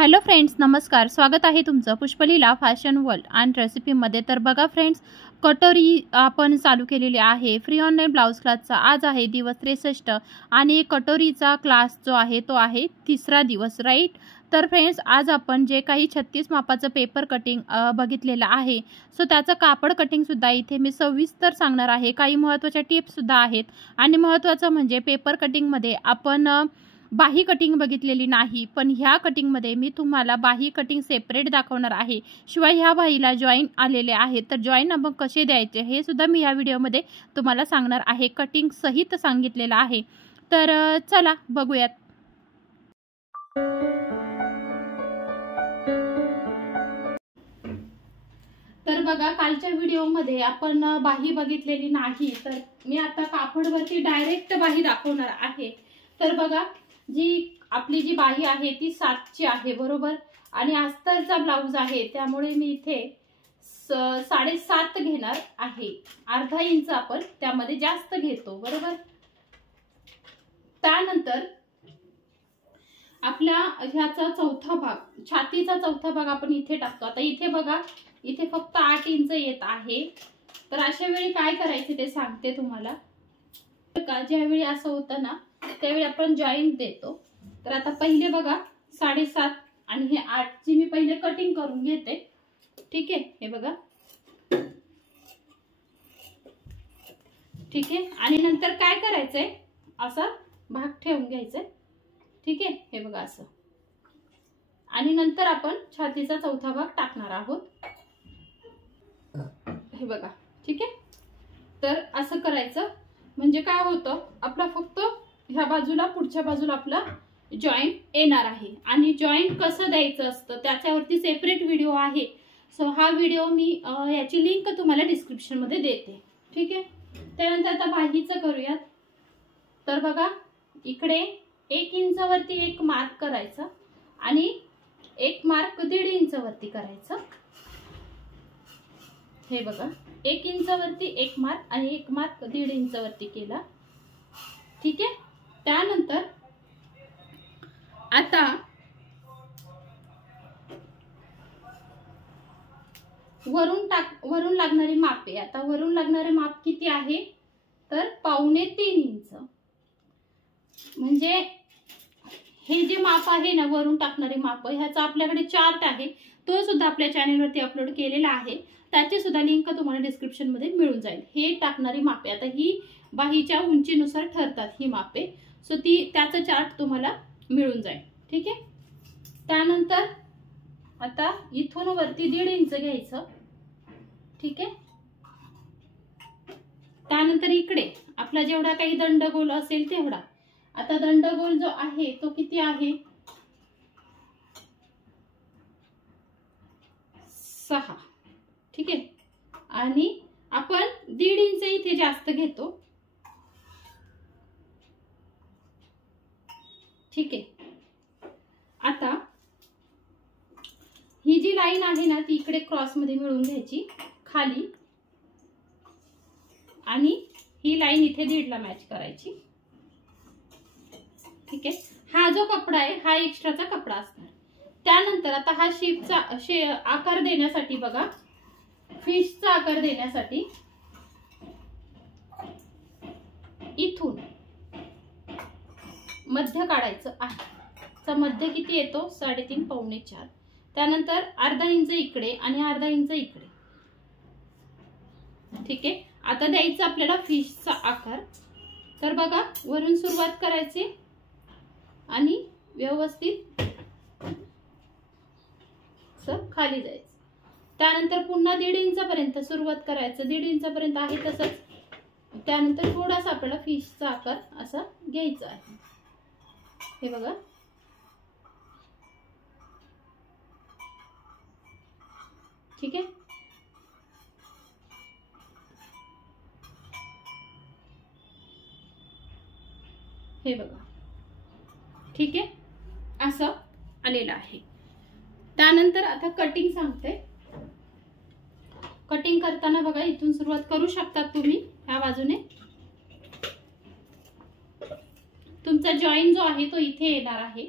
Hello friends, नमस्कार. स्वागत आहे तुमचं पुष्पलीला फॅशन वर्ल्ड अँड रेसिपीमध्ये. तर बघा फ्रेंड्स, कटोरी आपण चालू केलेली आहे फ्री ऑनलाईन ब्लाऊज क्लासचा. आज आहे दिवस 63 आणि कटोरीचा क्लास जो आहे तो आहे तिसरा दिवस, राईट. तर फ्रेंड्स, आज आपण जे काही 36 मापाचं पेपर कटिंग बघितलेलं आहे, सो त्याचं कापड कटिंगसुद्धा इथे मी सविस्तर सांगणार आहे. काही महत्त्वाच्या टिप्ससुद्धा आहेत आणि महत्त्वाचं म्हणजे पेपर कटिंगमध्ये आपण बाही कटिंग बघितलेली नाही, पण ह्या कटिंगमध्ये मी तुम्हाला बाही कटिंग सेपरेट दाखवणार आहे. शिवाय ह्या बाहीला जॉईन आलेले आहेत, तर जॉईन आपण कसे द्यायचे हे सुद्धा मी ह्या व्हिडिओमध्ये तुम्हाला सांगणार आहे. कटिंग सहित सांगितलेलं आहे. तर चला बघूयात. तर बघा, कालच्या व्हिडिओमध्ये आपण बाही बघितलेली नाही, तर मी आता कापडवरती डायरेक्ट बाही दाखवणार आहे. तर बघा, जी आपली जी बाही आहे ती 7ची आहे, बरोबर. आणि अस्तरचा ब्लाऊज आहे, त्यामुळे मी इथे 7.5 घेणार आहे. अर्धा इंच आपण त्यामध्ये जास्त घेतो, बरोबर. त्यानंतर आपला ह्याचा चौथा भाग, छातीचा चौथा भाग आपण इथे टाकतो. आता इथे बघा, इथे फक्त 8 इंच येत आहे. तर अशा वेळी काय करायचे ते सांगते तुम्हाला. का ज्यावेळी असं होतं ना, त्यावेळी आपण जॉईंट देतो. तर आता पहिले बघा 7.5 आणि हे 8 ची मी पहिले कटिंग करून घेते. ठीक आहे, हे बघा. ठीक आहे, आणि नंतर काय करायचंय, असा भाग ठेवून घ्यायचा. ठीक आहे, हे बघा असं. आणि नंतर आपण छातीचा चौथा भाग टाकणार आहोत, हे बघा. ठीक आहे, तर असं करायचं. म्हणजे काय होतं, आपला फक्त ह्या बाजूला, पुढच्या बाजूला आपला जॉईंट येणार आहे. आणि जॉईंट कसं द्यायचं असतं त्याच्यावरती सेपरेट व्हिडिओ आहे. सो हा व्हिडिओ मी याची लिंक तुम्हाला डिस्क्रिप्शन मध्ये देते. ठीक आहे, त्यानंतर आता बाहीचं करूयात. तर बघा, इकडे 1 इंच वरती एक मार्क करायचा आणि एक मार्क 1.5 इंच वरती करायचं. हे बघा, 1 इंच वरती एक मार्क आणि एक मार्क 1.5 इंच वरती केला. ठीक आहे, त्यानंतर आता वरून लागणारी माप आहे. आता वरून लागणारे माप किती आहे, तर 2.25 इंच. म्हणजे हे जे माप आहे ना, वरून टाकणारे माप, ह्याचा आपल्याकडे चार्ट आहे, तो सुद्धा आपल्या चॅनलवरती अपलोड केलेला आहे. त्याची सुद्धा लिंक तुम्हाला डिस्क्रिप्शन मध्ये मिळून जाईल. हे टाकणारी मापे, आता ही बाहीच्या उंचीनुसार ठरतात ही मापे. सो त्याचा चार्ट तुम्हाला मिळून जाईल. ठीक आहे, त्यानंतर आता इथून वरती 1.5 इंच घ्यायचं. ठीक आहे, त्यानंतर इकडे आपला जेवढा काही दंडगोल असेल तेवढा. आता दंडगोल जो आहे तो किती आहे, 6. ठीक आहे, आणि आपण 1.5 इंच इथे जास्त घेतो. ठीक आहे, आता ही जी लाईन आहे ना, ती इकडे क्रॉस मध्ये मिळून घ्यायची खाली, आणि ही लाईन इथे 1.5 ला मॅच करायची. ठीक आहे, हा जो कपडा आहे हा एक्स्ट्राचा कपडा असणार. त्यानंतर आता हा शेपचा आकार देण्यासाठी बघा, फिशचा आकार देण्यासाठी इथून मध्य काढायचं आहे. मध्य किती येतो, 3.5 पावणे 4. त्यानंतर अर्धा इंच इकडे आणि अर्धा इंच इकडे. ठीक आहे, आता द्यायचं आपल्याला फिशचा आकार. तर बघा, वरून सुरुवात करायची आणि व्यवस्थित खाली जायचं. त्यानंतर पुन्हा 1.5 इंचापर्यंत सुरुवात करायचं. 1.5 इंचापर्यंत आहे तसंच. त्यानंतर थोडासा आपल्याला फिशचा आकार असा घ्यायचा आहे. हे बघा, ठीक आहे. हे बघा, ठीक आहे, असं आलेलं आहे. त्यानंतर आता कटिंग सांगते. कटिंग करताना बघा, इथून सुरुवात करू शकता तुम्ही ह्या बाजूने. तुमचा जॉईंट जो आहे तो इथे येणार आहे.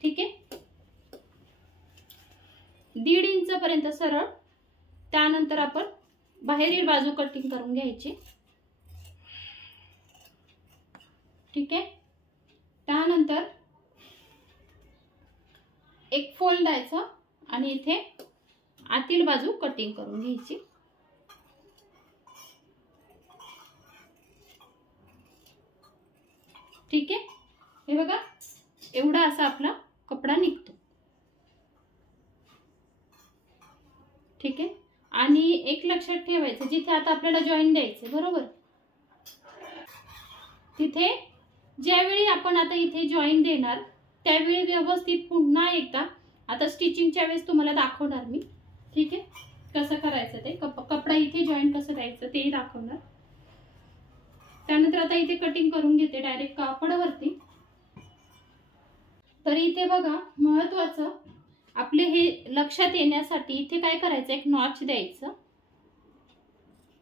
ठीक आहे, 1.5 इंच पर्यंत सरळ. त्यानंतर आपण बाहेरील बाजू कटिंग करून घ्यायची. ठीक आहे. त्यानंतर एक फोल्ड द्यायचा आणि इथे आतील बाजू कटिंग करून घ्यायची. ठीक आहे. हे बघा एवढा असा आपला कपडा निघतो. ठीक आहे. आणि एक लक्षात ठेवायचं, जिथे आता आपल्याला जॉईन द्यायचे बरोबर, तिथे ज्यावेळी आपण आता इथे जॉईन देणार त्यावेळी व्यवस्थित पुन्हा एकदा, आता स्टिचिंगच्या वेळेस तुम्हाला दाखवणार मी. ठीक आहे, कसं करायचं ते, कपडा इथे जॉईन कसं द्यायचं तेही दाखवणार. त्यानंतर आता इथे कटिंग करून घेते डायरेक्ट कापडावरती. तर इथे बघा महत्वाचं आपले हे लक्षात येण्यासाठी इथे काय करायचं, एक नॉच द्यायचं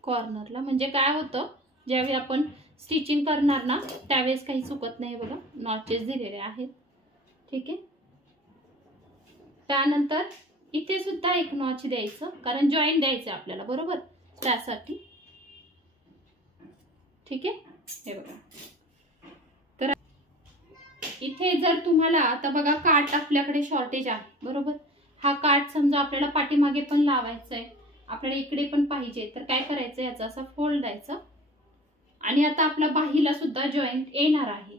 कॉर्नरला. म्हणजे काय होतं, ज्यावेळी आपण स्टिचिंग करणार ना त्यावेळेस काही चुकत नाही. बघा नॉचेस दिलेले आहेत. ठीक आहे. त्यानंतर इथे सुद्धा एक नॉच द्यायचं, कारण जॉईन द्यायचं आपल्याला बरोबर, त्यासाठी. ठीक आहे. हे बघा, तर इथे जर तुम्हाला आता बघा काठ आपल्याकडे शॉर्टेज आहे बरोबर. हा काठ समजा आपल्याला पाठीमागे पण लावायचा आहे, आपल्याला इकडे पण पाहिजे, तर काय करायचं, याचा असा फोल्ड द्यायचा. आणि आता आपल्या बाहीला सुद्धा जॉईंट येणार आहे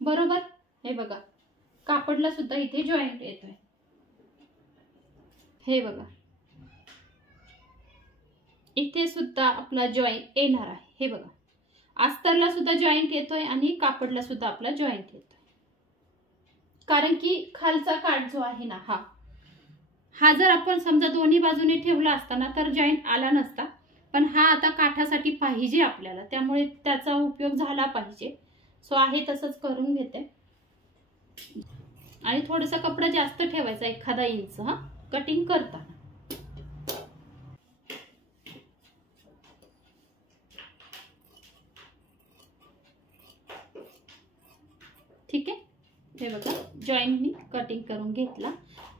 बरोबर. हे बघा कापडला सुद्धा इथे जॉईंट येतोय. हे बघा इथे सुद्धा आपला जॉईंट येणार आहे. हे बघा अस्तरला सुद्धा जॉईंट येतोय आणि कापडला सुद्धा आपला जॉईंट येतोय. कारण की खालचा काठ जो आहे ना, हा जर आपण समजा दोन्ही बाजूने ठेवला असताना तर जॉईंट आला नसता, पण हा आता काठासाठी पाहिजे आपल्याला, त्यामुळे त्याचा उपयोग झाला पाहिजे. सो आहे तसंच करून घेते. आणि थोडासा कपडा जास्त ठेवायचा, 1 इंच कटिंग करताना. ठीक आहे. हे बघा जॉईंट मी कटिंग करून घेतला.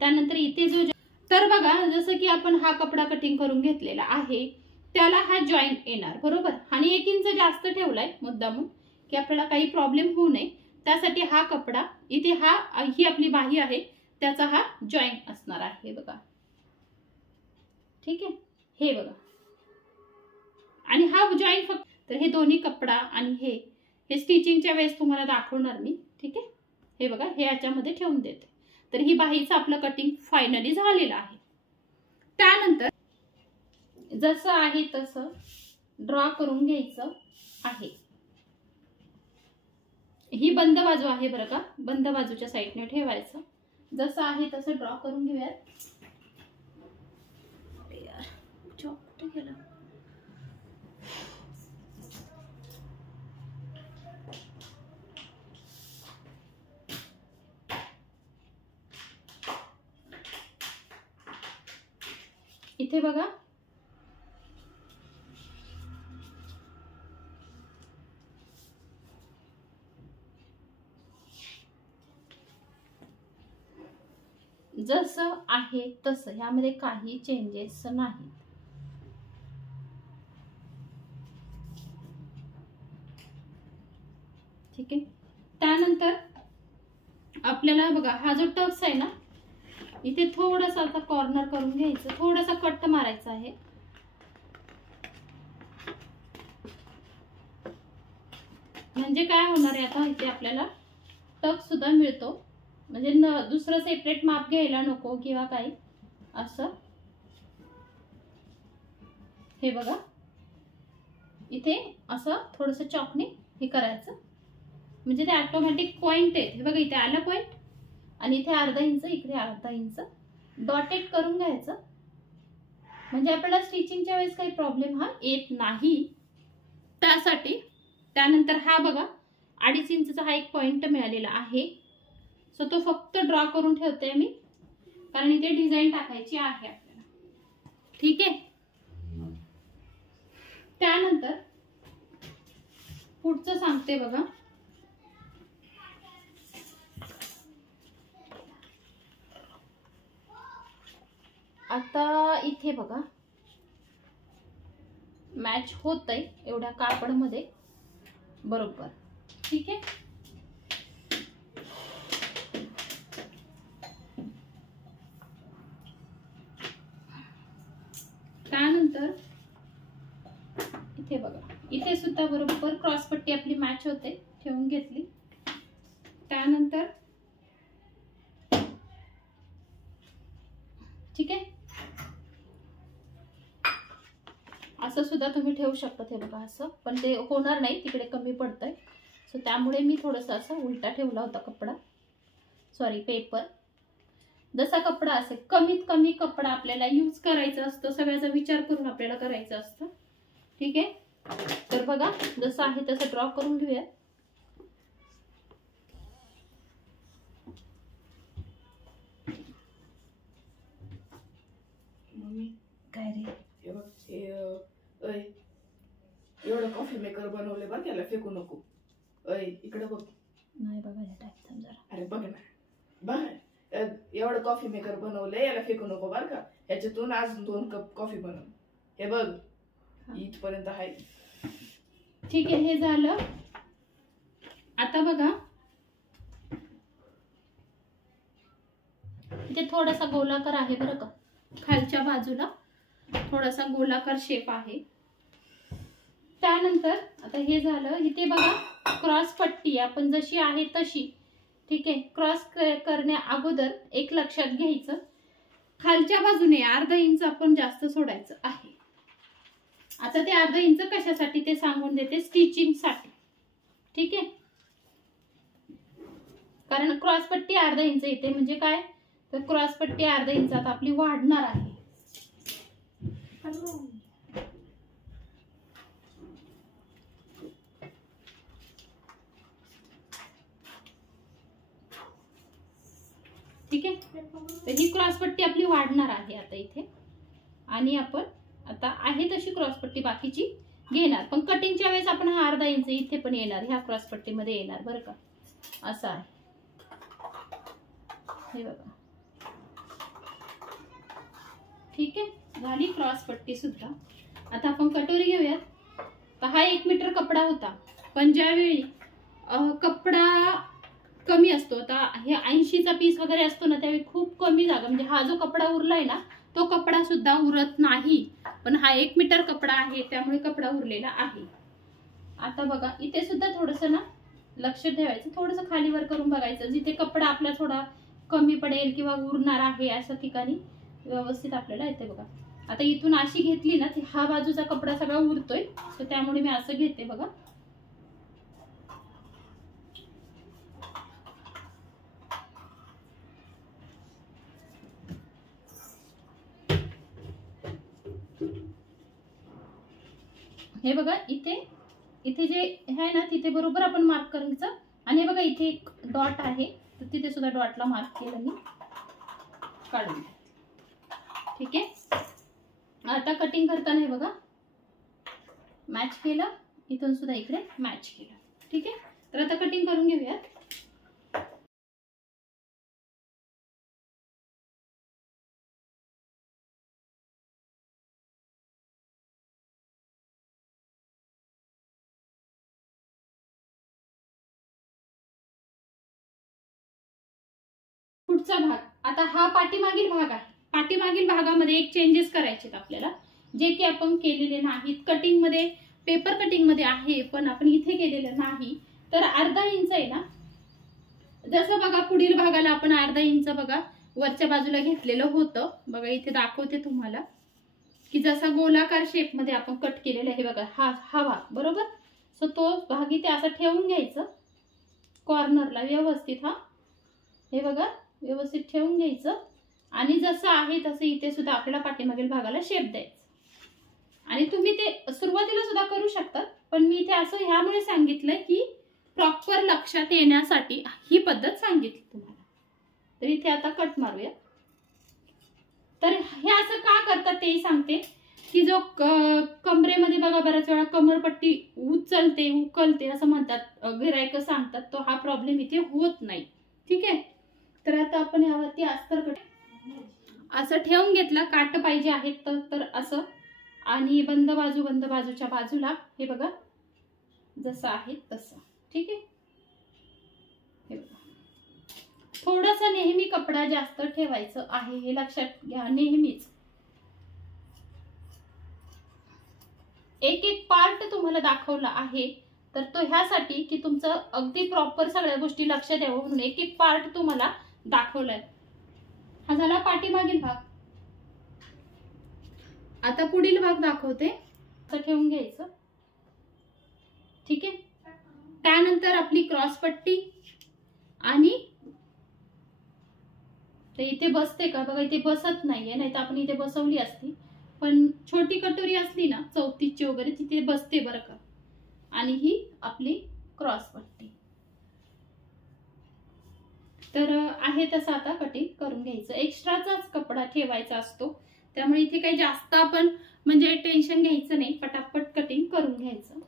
त्यानंतर इथे जो तर बघा जसं की आपण हा कपडा कटिंग करून घेतलेला आहे त्याला हा जॉईंट येणार बरोबर. आणि 1 इंच जास्त ठेवलाय मुद्दामून की आपल्याला काही प्रॉब्लेम होऊ नये, त्यासाठी हा कपडा इथे ही आपली बाही आहे त्याचा हा जॉईंट असणार आहे बघा. ठीक आहे. हे बघा, आणि हा जॉईंट फक्त, तर हे दोन्ही कपडा आणि हे स्टिचिंगच्या वेळेस तुम्हाला दाखवणार मी. ठीक आहे. हे बघा हे याच्यामध्ये ठेवून देते. तर ही बाहीचं आपलं कटिंग फायनली झालेलं आहे. त्यानंतर जसं आहे तसं ड्रॉ करून घ्यायचं आहे. ही बंद बाजू आहे बरं का, बंद बाजूच्या साईडने ठेवायचं. जसं आहे तसं ड्रॉ करून घेऊयात. यार चॉक कुठे गेला. इथे बघा जसं आहे तसं, ह्यामध्ये काही चेंजेस नाही. ठीक आहे. त्यानंतर आपल्याला बघा हा जो टक्स आहे ना, इथे थोडासा आता कॉर्नर करून घ्यायचं, थोडासा कट मारायचा आहे. म्हणजे काय होणार आहे, आता इथे आपल्याला टक्स सुद्धा मिळतो, म्हणजे दुसरं सेपरेट माप घ्यायला नको किंवा काही असं. हे बघा इथे असं थोडंसं चॉकने हे करायचं, म्हणजे ते ऑटोमॅटिक पॉइंट आहे. हे बघा इथे आलं पॉइंट आणि इथे अर्धा इंच, इकडे अर्धा इंच डॉटेड करून घ्यायचं, म्हणजे आपल्याला स्टिचिंगच्या वेळेस काही प्रॉब्लेम हा येत नाही त्यासाठी. त्यानंतर हा बघा 2.5 इंचचा हा एक पॉइंट मिळालेला आहे. सो तो फक्त ड्रॉ करून ठेवते मी, कारण इथे डिझाईन टाकायची आहे आपल्याला. ठीक आहे. त्यानंतर पुढचं सांगते बघा. आता इथे बघा मॅच होतंय एवढ्या कापडमध्ये बरोबर. ठीक आहे. त्यानंतर इथे बघा इथे सुद्धा बरोबर क्रॉसपट्टी आपली मॅच होते, ठेवून घेतली. त्यानंतर ठीक आहे, असं सुद्धा तुम्ही ठेवू शकता. हे बघा असं, पण ते होणार नाही, तिकडे कमी पडतंय. सो त्यामुळे मी थोडंसं असं उलटा ठेवला होता कपडा, सॉरी पेपर. जसा कपडा असेल, कमीत कमी कपडा आपल्याला यूज करायचा असतो, सगळ्याचा विचार करून आपल्याला करायचं असतं. ठीक आहे. तर बघा जसं आहे तसं ड्रॉ करून घेऊया. काय रे एवढं कॉफी मेकर बनवले बघ, त्याला फेकू नको. इकडे बघ. नाही बघायला टाईप थांब जरा. अरे बघ ना, बघ एवढं कॉफी मेकर बनवलंय, याला फेकू नको बर का. ह्याच्यातून आज 2 कप कॉफी बनव. हे बघ इथपर्यंत आहे. ठीक आहे, हे झालं. आता बघा इथे थोडासा गोलाकार आहे बरं का, खालच्या बाजूला थोडासा गोलाकार शेप आहे. त्यानंतर आता हे झालं. इथे बघा क्रॉस पट्टी आपण जशी आहे तशी. ठीक आहे. क्रॉस करण्या अगोदर एक लक्षात घ्यायचं, खालच्या बाजूने अर्धा इंच आपण जास्त सोडायचं आहे. आता ते अर्धा इंच कशासाठी ते सांगून देते, स्टिचिंग साठी. ठीक आहे. कारण क्रॉस पट्टी अर्धा इंच येते, म्हणजे काय तर क्रॉस पट्टी अर्धा इंचात आपली वाढणार आहे. ठीक आहे. तर ही क्रॉस पट्टी आपली वाढणार आहे आता इथे, आणि आपण आता आहे तशी क्रॉस पट्टी बाकीची घेणार. पण कटिंगच्या वेळेस आपण हा अर्धा इंच इथे पण येणार, ह्या क्रॉस पट्टी मध्ये येणार बरं का. असं आहे हे बघा. ठीक आहे, झाली क्रॉस पट्टी सुद्धा. आता आपण कटोरी घेऊयात. तर हा 1 मीटर कपडा होता, पण ज्यावेळी कपडा कमी असतो, आता हे 80चा पीस वगैरे असतो ना, त्यावेळी खूप कमी जागा, म्हणजे हा जो कपडा उरलाय ना तो कपडा सुद्धा उरत नाही. पण हा 1 मीटर कपडा आहे त्यामुळे कपडा उरलेला आहे. आता बघा इथे सुद्धा थोडंसं ना लक्ष ठेवायचं, थोडंसं खालीवर करून बघायचं, जिथे कपडा आपला थोडा कमी पडेल किंवा उरणार आहे अशा ठिकाणी व्यवस्थित आपल्याला येते बघा. आता इथून अशी घेतली ना, हा बाजूचा कपडा सगळा उरतोय, तर त्यामुळे मी असं घेते बघा. हे बघा इथे इथे जे आहे ना तिथे बरोबर आपण मार्क करायचं. आणि बघा इथे एक डॉट आहे, तर तिथे सुद्धा डॉटला मार्क केलं मी, काढून. ठीक आहे. आता कटिंग करताना हे बघा मॅच केलं, इथून सुद्धा इकडे मॅच केलं. ठीक आहे. तर आता कटिंग करून घेऊयात. पुढचा भाग, आता हा पाठीमागील भाग आहे. पाठीमागील भागामध्ये एक चेंजेस करायचे आपल्याला, जे की आपण केलेले नाहीत. कटिंग मध्ये, पेपर कटिंग मध्ये आहे, पण आपण इथे केलेलं नाही. तर अर्धा इंच आहे ना, जसं बघा पुढील भागाला आपण अर्धा इंच बघा वरच्या बाजूला घेतलेलं होतं. बघा इथे दाखवते तुम्हाला की जसा गोलाकार शेप मध्ये आपण कट केलेला आहे बघा, हा भाग बरोबर. सो तो भाग इथे असा ठेवून घ्यायचं कॉर्नरला व्यवस्थित. हा हे बघा व्यवस्थित ठेवून घ्यायचं, आणि जसं आहे तसं इथे सुद्धा आपल्याला पाठीमागील भागाला शेप द्यायचा. आणि तुम्ही ते सुरुवातीला सुद्धा करू शकता, पण मी इथे असं ह्यामुळे सांगितलंय की प्रॉपर लक्षात येण्यासाठी ही पद्धत सांगितली तुम्हाला. तर इथे आता कट मारूया. तर हे असं का करतात ते सांगते, की जो कमरेमध्ये बघा बऱ्याच वेळा कमरपट्टी उचलते उकलते असं म्हणतात गिरायक सांगतात, तो हा प्रॉब्लेम इथे होत नाही. ठीक आहे. तर आता आपण यावरती अस्तर कट, असं ठेवून घेतलं, काट पाहिजे आहेत तर असं, आणि बंद बाजूच्या बाजूला हे बघा जसं आहे तसं, ठीक आहे. हे बघा थोडंसं नेहमी कपडा जास्त ठेवायचं आहे, हे लक्षात घ्या नेहमीच. एक एक पार्ट तुम्हाला दाखवला आहे तर तो ह्यासाठी की तुमचं अगदी प्रॉपर सगळ्या गोष्टी लक्ष द्यावं म्हणून एक एक पार्ट तुम्हाला दाखवलाय. हा झाला पाठीमागील भाग. आता पुढील भाग दाखवते. असं ठेवून घ्यायचं, ठीक आहे. त्यानंतर आपली क्रॉस पट्टी, आणि ते इथे बसते का बघा, इथे बसत नाहीये, नाही तर आपण इथे बसवली असती, पण छोटी कटोरी असली ना 34ची वगैरे तिथे बसते बरं का. आणि ही आपली क्रॉस पट्टी. तर आहे तसं आता कटिंग करून घ्यायचं. एक्स्ट्राचाच कपडा ठेवायचा असतो, त्यामुळे इथे काही जास्त आपण म्हणजे टेन्शन घ्यायचं नाही, पटापट कटिंग करून घ्यायचं.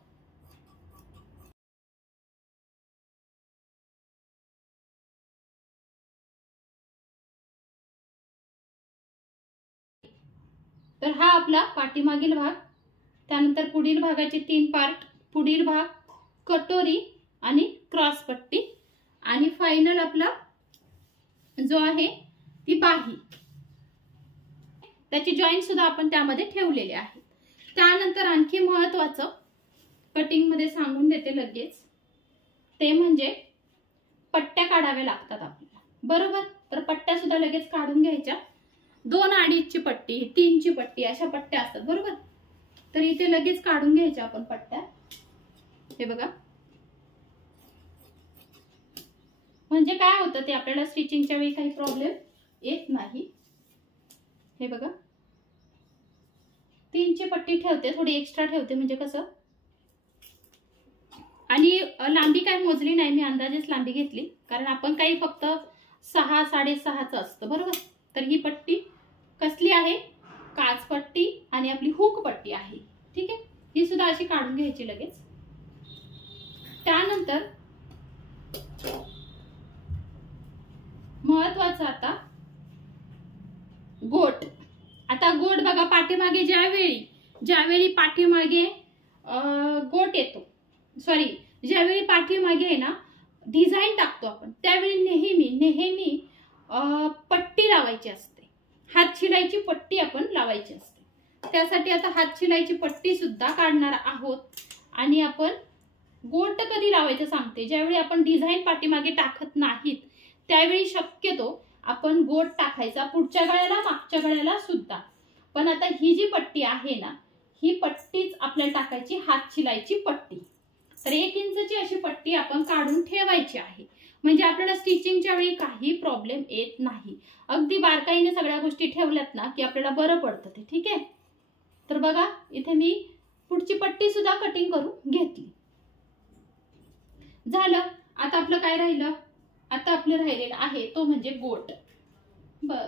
तर हा आपला पाठीमागील भाग, त्यानंतर पुढील भागाचे 3 पार्ट, पुढील भाग, कटोरी आणि क्रॉस पट्टी, आणि फायनल आपला जो आहे ती बाही, त्याचे जॉईंट सुद्धा आपण त्यामध्ये ठेवलेले आहेत. त्यानंतर आणखी महत्त्वाचं कटिंग मध्ये सांगून देते लगेच, ते म्हणजे पट्ट्या काढाव्या लागतात आपल्याला, बरोबर. तर पट्ट्या सुद्धा लगेच काढून घ्यायच्या. 2-2.5ची पट्टी, 3ची पट्टी, अशा पट्ट्या असतात, बरोबर. तर इथे लगेच काढून घ्यायच्या आपण पट्ट्या. हे बघा, म्हणजे काय होतं ते आपल्याला स्टिचिंगच्या वेळी काही प्रॉब्लेम येत नाही. हे बघा 3ची पट्टी ठेवते, थोडी एक्स्ट्रा ठेवते म्हणजे कसं, आणि लांबी काय मोजली नाही मी, अंदाजेच लांबी घेतली, कारण आपण काही फक्त 6-6.5च असतं, बरोबर. तर ही पट्टी कसली आहे, काच पट्टी आणि आपली हुक पट्टी आहे, ठीक आहे. ही सुद्धा अशी काढून घ्यायची लगेच. त्यानंतर महत्वाचं आता गोट. आता गोट बघा, पाठीमागे ज्यावेळी पाठीमागे गोट येतो, सॉरी ज्यावेळी पाठीमागे आहे ना डिझाईन टाकतो आपण, त्यावेळी नेहमी पट्टी लावायची असते, हात शिलाईची पट्टी आपण लावायची असते. त्यासाठी आता हात शिलाईची पट्टी सुद्धा काढणार आहोत. आणि आपण गोट कधी लावायचं सांगते, ज्यावेळी आपण डिझाईन पाठीमागे टाकत नाहीत त्यावेळी शक्यतो आपण गोट टाकायचा, पुढच्या गळ्याला मागच्या गळ्याला सुद्धा. पण आता ही जी पट्टी आहे ना, ही पट्टीच आपल्याला टाकायची, हात शिलाईची पट्टी. तर 1 इंचची अशी पट्टी आपण काढून ठेवायची आहे, म्हणजे आपल्याला स्टिचिंगच्या वेळी काही प्रॉब्लेम येत नाही. अगदी बारकाईने सगळ्या गोष्टी ठेवल्यात ना की आपल्याला बरं पडतं ते, ठीक आहे. तर बघा इथे मी पुढची पट्टी सुद्धा कटिंग करून घेतली. झालं. आता आपलं काय राहिलं, आता आपलं राहिलेलं आहे तो म्हणजे गोट,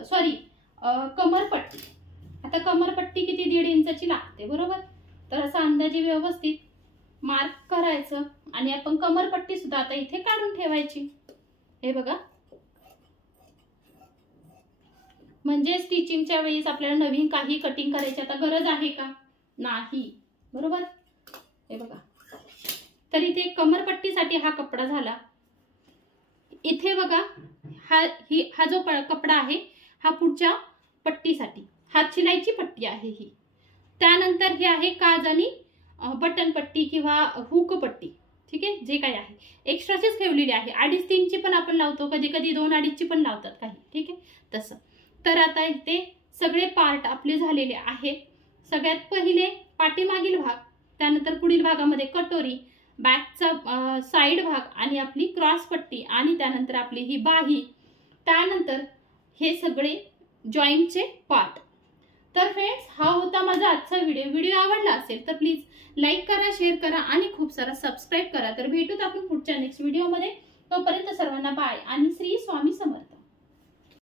सॉरी कमरपट्टी. आता कमरपट्टी किती 1.5 इंचाची लागते, बरोबर. तर असं अंदाजे व्यवस्थित मार्क करायचं, आणि आपण कमरपट्टी सुद्धा आता इथे काढून ठेवायची. हे बघा, म्हणजे स्टिचिंगच्या वेळेस आपल्याला नवीन काही कटिंग करायची आता गरज आहे का, नाही, बरोबर. हे बघा, तर इथे कमरपट्टीसाठी हा कपडा झाला. इथे बघा हा जो कपडा आहे हा पुढच्या पट्टीसाठी, हात शिलाईची पट्टी आहे ही. त्यानंतर हे आहे काज आणि बटन पट्टी किंवा हुक पट्टी, ठीक आहे. जे काही आहे एक्स्ट्राचीच ठेवलेली आहे. 2.5-3ची पण आपण लावतो, कधी कधी 2-2.5ची पण लावतात काही, ठीक आहे तसं. तर आता इथे सगळे पार्ट आपले झालेले आहेत. सगळ्यात पहिले पाठीमागील भाग, त्यानंतर पुढील भागामध्ये कटोरी, बॅकचा साइड भाग आणि आपली क्रॉस पट्टी, आणि त्यानंतर आपली ही बाही, त्यानंतर हे सगळे जॉईंटचे पार्ट. तर फ्रेंड्स, हा होता माझा आजचा व्हिडिओ आवडला असेल तर प्लीज लाईक करा, शेअर करा आणि खूप सारा सबस्क्राईब करा. तर भेटूत आपण पुढच्या नेक्स्ट व्हिडिओमध्ये. तोपर्यंत सर्वांना बाय आणि श्री स्वामी समर्थ.